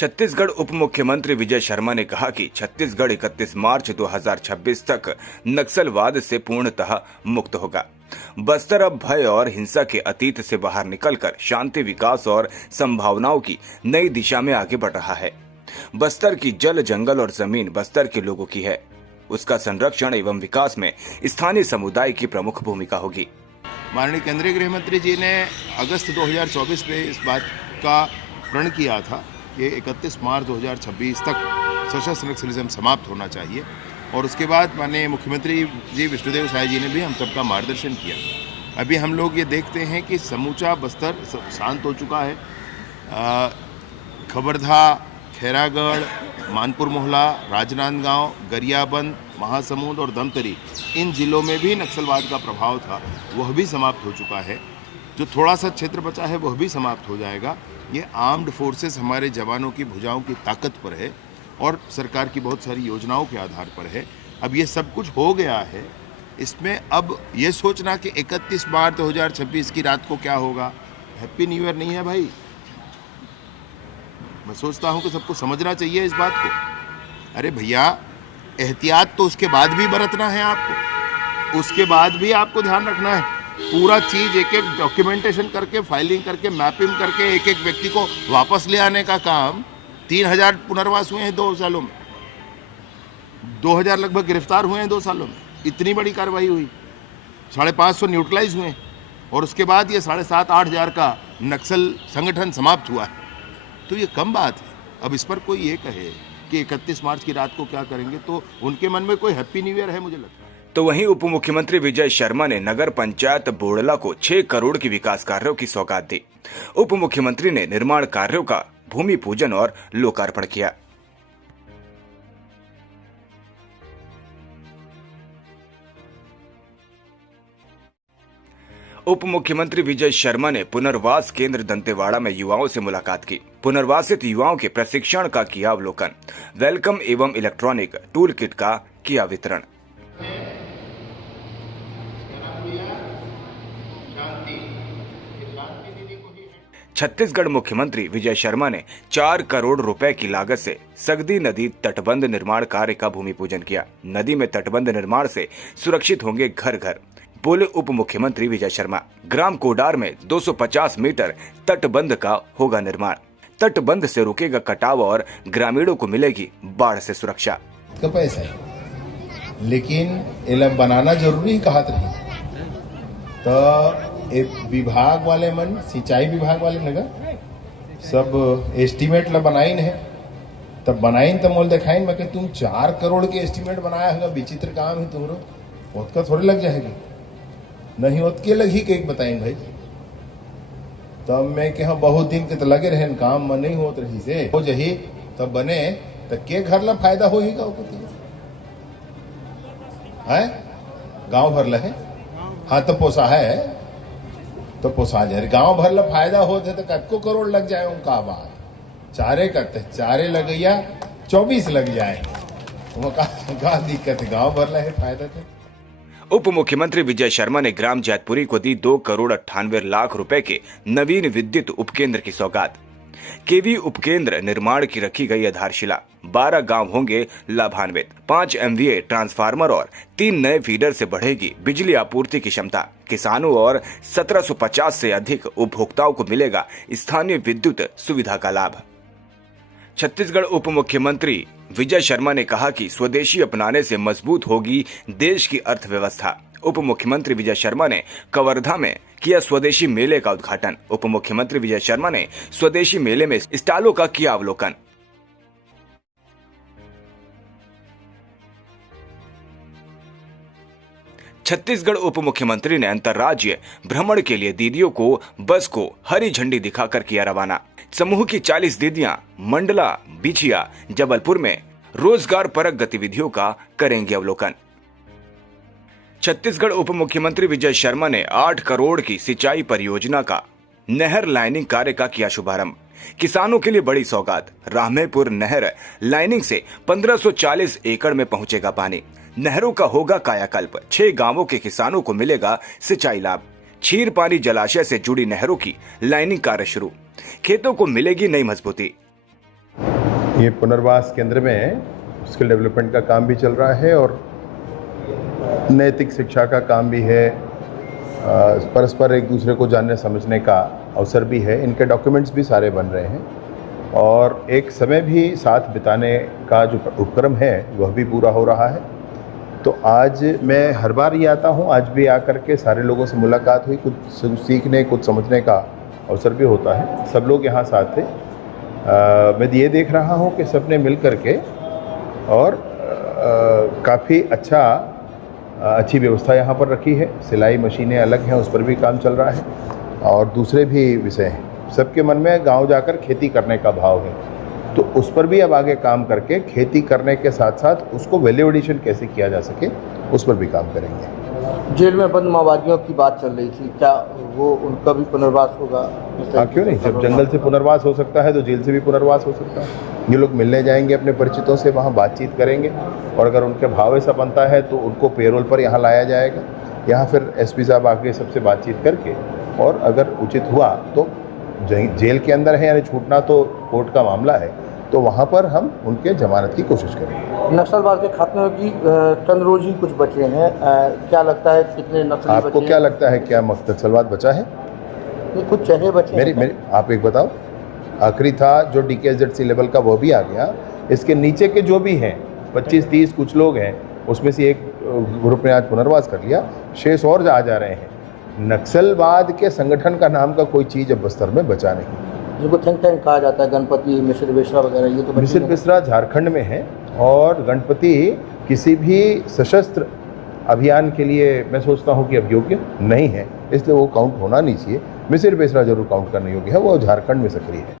छत्तीसगढ़ उप मुख्यमंत्री विजय शर्मा ने कहा कि छत्तीसगढ़ 31 मार्च 2026 तक नक्सलवाद से पूर्णतः मुक्त होगा। बस्तर अब भय और हिंसा के अतीत से बाहर निकलकर शांति, विकास और संभावनाओं की नई दिशा में आगे बढ़ रहा है। बस्तर की जल, जंगल और जमीन बस्तर के लोगों की है। उसका संरक्षण एवं विकास में स्थानीय समुदाय की प्रमुख भूमिका होगी। माननीय केंद्रीय गृह मंत्री जी ने अगस्त 2024 में इस बात का प्रण किया था कि 31 मार्च 2026 तक सशस्त्र नक्सलिज्म समाप्त होना चाहिए। और उसके बाद माननीय मुख्यमंत्री जी विष्णुदेव साय जी ने भी हम सबका मार्गदर्शन किया। अभी हम लोग ये देखते हैं कि समूचा बस्तर शांत हो चुका है। खबरधा, खैरागढ़, मानपुर मोहला, राजनांदगांव, गरियाबंद, महासमुंद और धमतरी, इन जिलों में भी नक्सलवाद का प्रभाव था, वह भी समाप्त हो चुका है। जो थोड़ा सा क्षेत्र बचा है वह भी समाप्त हो जाएगा। ये आर्म्ड फोर्सेस हमारे जवानों की भुजाओं की ताकत पर है और सरकार की बहुत सारी योजनाओं के आधार पर है। अब ये सब कुछ हो गया है। इसमें अब ये सोचना कि 31 मार्च 2026 की रात को क्या होगा, हैप्पी न्यू ईयर नहीं है भाई। मैं सोचता हूँ कि सबको समझना चाहिए इस बात को। अरे भैया, एहतियात तो उसके बाद भी बरतना है आपको, उसके बाद भी आपको ध्यान रखना है। पूरा चीज़ एक एक डॉक्यूमेंटेशन करके, फाइलिंग करके, मैपिंग करके एक एक व्यक्ति को वापस ले आने का काम। 3000 पुनर्वास हुए हैं 2 सालों में, 2000 लगभग गिरफ्तार हुए हैं 2 सालों में। इतनी बड़ी कार्रवाई हुई, 550 न्यूट्रलाइज हुए और उसके बाद ये 7,500-8 हज़ार का नक्सल संगठन समाप्त हुआ है। तो ये कम बात है। अब इस पर कोई ये कहे कि 31 मार्च की रात को क्या करेंगे, तो उनके मन में कोई हैप्पी न्यू ईयर है, मुझे लगता है। तो वहीं उप मुख्यमंत्री विजय शर्मा ने नगर पंचायत बोड़ला को 6 करोड़ की विकास कार्यों की सौगात दी। उप मुख्यमंत्री ने निर्माण कार्यों का भूमि पूजन और लोकार्पण किया। उप मुख्यमंत्री विजय शर्मा ने पुनर्वास केंद्र दंतेवाड़ा में युवाओं से मुलाकात की। पुनर्वासित युवाओं के प्रशिक्षण का किया अवलोकन। वेलकम एवं इलेक्ट्रॉनिक टूल किट का किया वितरण। छत्तीसगढ़ मुख्यमंत्री विजय शर्मा ने 4 करोड़ रुपए की लागत से सगदी नदी तटबंध निर्माण कार्य का भूमि पूजन किया। नदी में तटबंध निर्माण से सुरक्षित होंगे घर घर, बोले उप मुख्यमंत्री विजय शर्मा। ग्राम कोडार में 250 मीटर तटबंध का होगा निर्माण। तटबंध से रुकेगा कटाव और ग्रामीणों को मिलेगी बाढ़ से सुरक्षा। का पैसा है, लेकिन एला बनाना जरूरी कहा नहीं तो विभाग वाले मन, सिंचाई विभाग वाले नगर सब एस्टीमेट ला बनाइन है। तब बनाइन तो मोल दिखाइन मैं कि तुम 4 करोड़ के एस्टीमेट बनाया होगा। विचित्र काम है तुम्हारो, उतका थोड़े लग जाएगी, नहीं उतके लगी के बताइन भाई। तब मैं कि हाँ बहुत दिन के तो लगे रहे काम में नहीं होत रही से हो जही तब बने तो के घर ला फायदा होगी है गांव भर लहे। हाँ तो पोसा है तो पोसा जाए, गांव भर ला फायदा होते तो कतको करोड़ लग जाए उनका बात। 4 करते 4 लगैया 24 लग जाए, का दिक्कत है, गांव भर ला है फायदा थे। उप मुख्यमंत्री विजय शर्मा ने ग्राम जैतपुरी को दी 2 करोड़ 98 लाख रुपए के नवीन विद्युत उपकेंद्र की सौगात। केवी उपकेंद्र निर्माण की रखी गई आधारशिला। 12 गांव होंगे लाभान्वित। 5 MVA ट्रांसफार्मर और 3 नए फीडर से बढ़ेगी बिजली आपूर्ति की क्षमता। किसानों और 1750 से अधिक उपभोक्ताओं को मिलेगा स्थानीय विद्युत सुविधा का लाभ। छत्तीसगढ़ उप मुख्यमंत्री विजय शर्मा ने कहा कि स्वदेशी अपनाने से मजबूत होगी देश की अर्थव्यवस्था। उप मुख्यमंत्री विजय शर्मा ने कवर्धा में किया स्वदेशी मेले का उद्घाटन। उप मुख्यमंत्री विजय शर्मा ने स्वदेशी मेले में स्टॉलों का किया अवलोकन। छत्तीसगढ़ उप मुख्यमंत्री ने अंतर्राज्यीय भ्रमण के लिए दीदियों को बस को हरी झंडी दिखाकर किया रवाना। समूह की 40 दीदियां मंडला, बिछिया, जबलपुर में रोजगार परक गतिविधियों का करेंगे अवलोकन। छत्तीसगढ़ उप मुख्यमंत्री विजय शर्मा ने 8 करोड़ की सिंचाई परियोजना का नहर लाइनिंग कार्य का किया शुभारंभ। किसानों के लिए बड़ी सौगात। रामेपुर नहर लाइनिंग से 1540 एकड़ में पहुंचेगा पानी। नहरों का होगा कायाकल्प। 6 गांवों के किसानों को मिलेगा सिंचाई लाभ। छीर पानी जलाशय से जुड़ी नहरों की लाइनिंग कार्य शुरू। खेतों को मिलेगी नई मजबूती। ये पुनर्वास केंद्र में स्किल डेवलपमेंट का काम भी चल रहा है और नैतिक शिक्षा का काम भी है, परस्पर एक दूसरे को जानने समझने का अवसर भी है। इनके डॉक्यूमेंट्स भी सारे बन रहे हैं और एक समय भी साथ बिताने का जो उपक्रम है वह भी पूरा हो रहा है। तो आज मैं हर बार ही आता हूँ, आज भी आकर के सारे लोगों से मुलाकात हुई, कुछ सीखने कुछ समझने का अवसर भी होता है। सब लोग यहाँ साथ थे। मैं ये देख रहा हूँ कि सबने मिल कर के और काफ़ी अच्छी व्यवस्था यहाँ पर रखी है। सिलाई मशीनें अलग हैं, उस पर भी काम चल रहा है और दूसरे भी विषय हैं। सबके मन में गांव जाकर खेती करने का भाव है, तो उस पर भी अब आगे काम करके खेती करने के साथ साथ उसको वैल्यू एडिशन कैसे किया जा सके उस पर भी काम करेंगे। जेल में बंद माओवादियों की बात चल रही थी, क्या वो उनका भी पुनर्वास होगा? हाँ, क्यों नहीं। जब जंगल से पुनर्वास हो सकता है तो जेल से भी पुनर्वास हो सकता है। ये लोग मिलने जाएंगे अपने परिचितों से, वहाँ बातचीत करेंगे और अगर उनके भाव ऐसा बनता है तो उनको पेरोल पर यहाँ लाया जाएगा। यहाँ फिर एसपी साहब आके सबसे बातचीत करके और अगर उचित हुआ तो जेल के अंदर है, यानी छूटना तो कोर्ट का मामला है, तो वहाँ पर हम उनके जमानत की कोशिश करेंगे। नक्सलवाद के खात्मे की चंद रोज ही कुछ बचे हैं, क्या लगता है कितने नक्सली आपको बचे क्या हैं? लगता है, क्या नक्सलवाद बचा है? नहीं, कुछ चेहरे बचे हैं। मेरी आप एक बताओ। आखिरी था जो DKZC लेवल का, वो भी आ गया। इसके नीचे के जो भी हैं 25-30 कुछ लोग हैं, उसमें से एक ग्रुप ने आज पुनर्वास कर लिया, शेष और जा रहे हैं। नक्सलवाद के संगठन का नाम का कोई चीज़ अब बस्तर में बचा नहीं। जिनको थिंक टैंक कहा जाता है, गणपति मिश्र बेसरा वगैरह, ये तो बचे मिसिर नहीं। बेसरा झारखंड में है और गणपति किसी भी सशस्त्र अभियान के लिए मैं सोचता हूँ कि अब योग्य नहीं है, इसलिए वो काउंट होना नहीं चाहिए। मिसिर बेसरा जरूर काउंट करने योग्य है, वो झारखंड में सक्रिय है।